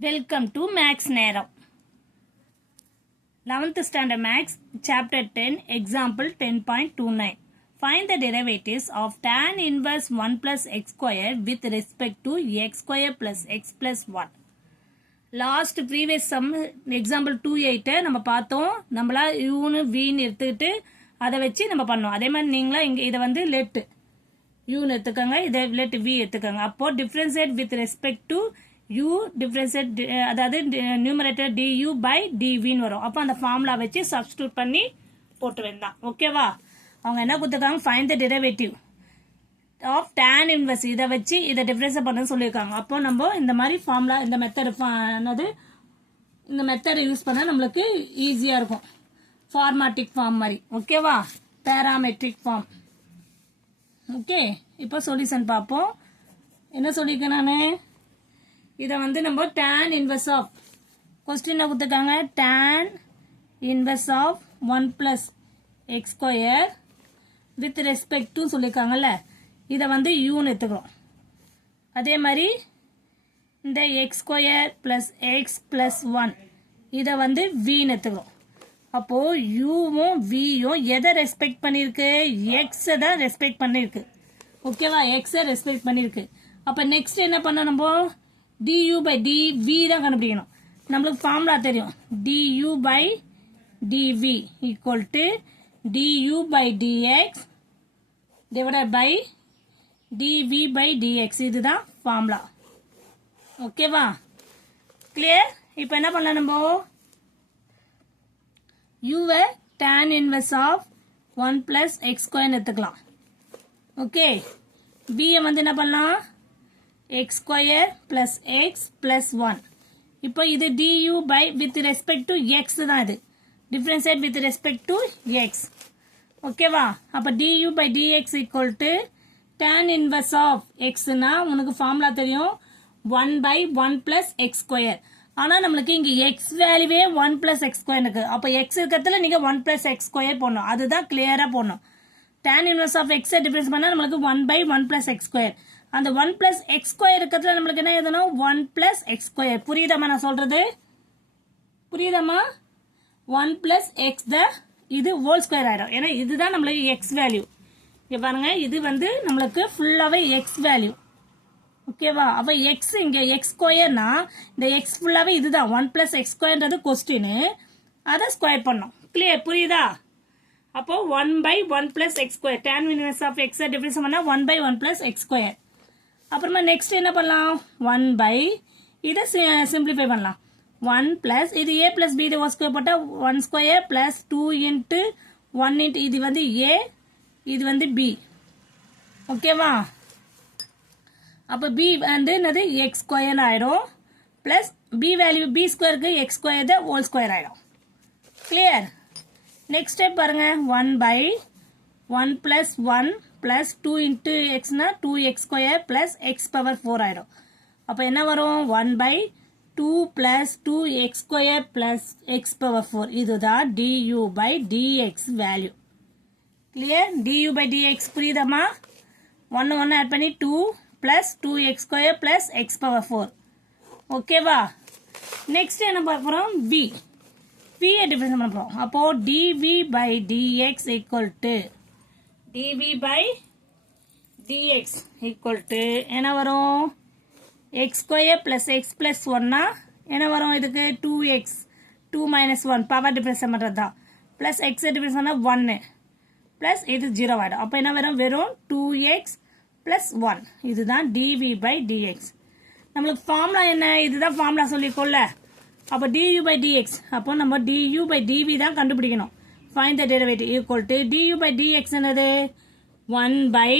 Welcome to Max நேரம் 11th standard Max chapter 10 example 10.29 find the derivatives of tan inverse 1 plus x square with respect to x square plus x plus 1 last previous sum example 2.8 நம்ம பார்த்தோம் நம்மளா uன்னு vன்னு எடுத்துக்கிட்டு அதை வச்சு நம்ம பண்ணோம் அதே மாதிரி நீங்களா இங்க இதை வந்து let uன்னு எடுத்துக்கங்க இதை let v எடுத்துக்கங்க அப்போ differentiate with respect to u differentiate அதாவது numerator du by dv ன்னு வரும் அப்ப அந்த ஃபார்முலா வச்சு சப்ஸ்டிட்யூட் பண்ணி போட்டு வேண்டாம் ஓகேவா அவங்க என்ன கொடுத்திருக்காங்க find the derivative of tan inverse இத வச்சு இத டிஃபரன்ஸ் பண்ணனும் சொல்லிருக்காங்க அப்போ நம்ம இந்த மாதிரி ஃபார்முலா இந்த மெத்தட் என்னது இந்த மெத்தட் யூஸ் பண்ணா நமக்கு ஈஸியா இருக்கும் ஃபார்மாட்டிக் ஃபார்ம் மாதிரி ஓகேவா பாராமெட்ரிக் ஃபார்ம் ஓகே இப்போ சொல்யூஷன் பாப்போம் என்ன சொல்லிருக்கேன் நானு இத வந்து நம்ம tan inverse of क्वेश्चन கொடுத்திருக்காங்க tan inverse of 1 plus x square with respect to சொல்லிருக்காங்கல இத வந்து u ன்னு எடுத்துக்கிறோம் அதே மாதிரி இந்த x square plus x plus 1 இத வந்து v ன்னு எடுத்துக்கிறோம் அப்போ u வும் v யும் எதை ரெஸ்பெக்ட் பண்ணிருக்கு x தான் ரெஸ்பெக்ட் பண்ணிருக்கு ஓகேவா x ரெஸ்பெக்ட் பண்ணிருக்கு அப்ப நெக்ஸ்ட் என்ன பண்ணனும் நம்ம du by dv தான் கண்டுபிடிக்கணும் நமக்கு ஃபார்முலா தெரியும் du by dv equal to du by dx divided by dv by dx இதுதான் ஃபார்முலா ஓகேவா கிளியர் இப்போ என்ன பண்ணலாம் நம்ம u tan inverse of 1 plus x square எடுத்துக்கலாம் ஓகே v வந்து என்ன பண்ணலாம் x square plus x plus 1 இப்போ இது du by with respect to x தான் இது differentiate with respect to x ஓகேவா அப்ப du by dx equal to tan inverse of x னா உங்களுக்கு ஃபார்முலா தெரியும் 1 by 1 plus x square ஆனா நமக்கு இங்க x வேல்யூவே 1 plus x square இருக்கு அப்ப x இருக்கத்துல நீங்க 1 plus x square போடணும் அதுதான் கிளியரா போடணும் tan inverse of x difference பண்ணா நமக்கு 1 by 1 plus x square அந்த 1 plus x square இருக்கத்துல நமக்கு என்ன எழுதணும் 1 plus x square புரியுதாமா நான் சொல்றது புரியுதாமா 1 plus x இது whole square ஆயிடும் ஏன்னா இதுதான் நமக்கு x வேல்யூ இங்க பாருங்க இது வந்து நமக்கு ஃபுல்லாவே x வேல்யூ ஓகேவா அப்ப x இங்க x ஸ்கொயர்னா இந்த x ஃபுல்லாவே இதுதான் 1 plus x ஸ்கொயர்ன்றது क्वेश्चन அத ஸ்கொயர் பண்ணோம் கிளியர் புரியுதா அப்போ 1 by 1 plus x square tan inverse of x difference பண்ணா 1 by 1 plus x square அப்புறமா நெக்ஸ்ட் என்ன பண்ணலாம் 1 by இத சிம்பிளிஃபை பண்ணலாம் 1 plus இது a plus b the square போட்டா 1 ஸ்கொயர் plus 2 into 1 into இது வந்து a இது வந்து b ஓகேவா அப்ப b வந்து என்னது x ஸ்கொயர் ஆயிடும் plus b வேல்யூ b ஸ்கொயருக்கு x square the whole square ஆயிடும் கிளியர் நெக்ஸ்ட் ஸ்டெப் பாருங்க 1 by 1 plus 1 plus 2 into x na 2x square plus x power 4 ஆயிடும் அப்ப என்ன வரும் 1 by 2 plus 2x square plus x power 4 இதுதான் du by dx value clear du by dx புரியுதாமா 1 1 add பண்ணி 2 plus 2x square plus x power 4 ஓகேவா next என்ன பார்க்க போறோம் v v டிஃபரன்ஸ் பண்ண போறோம் அப்போ dv by dx equal to dv by dx equal to என்ன வரும் x square plus x plus 1 னா என்ன வரும் இதுக்கு 2x 2 minus 1 பவர் டிஃபரன்ஸ் பண்றதா plus x டிஃபரன்ஸ் பண்ணா 1 plus இது 0 ஆயிடும் அப்ப என்ன வரும் வெறும் 2x plus 1 இதுதான் dv by dx நமக்கு ஃபார்முலா என்ன இதுதான் ஃபார்முலா சொல்லிருக்கோம்ல அப்ப du by dx அப்போ நம்ம du by dv தான் கண்டுபிடிக்கணும் find the derivative equal to du by dx என்னது 1 by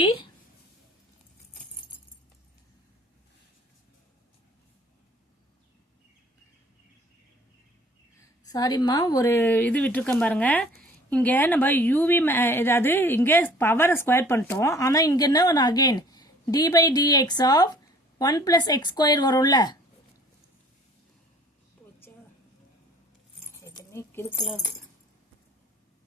சாரிம்மா ஒரு இது விட்டுருக்கேன் பாருங்க இங்க நம்ம uv அதாவது இங்க பவர் ஸ்கொயர் பண்ணிட்டோம் ஆனா இங்க என்ன வரும் again d by dx of 1 plus x square வரும்ல போச்சா எத்தனை கிறுக்கல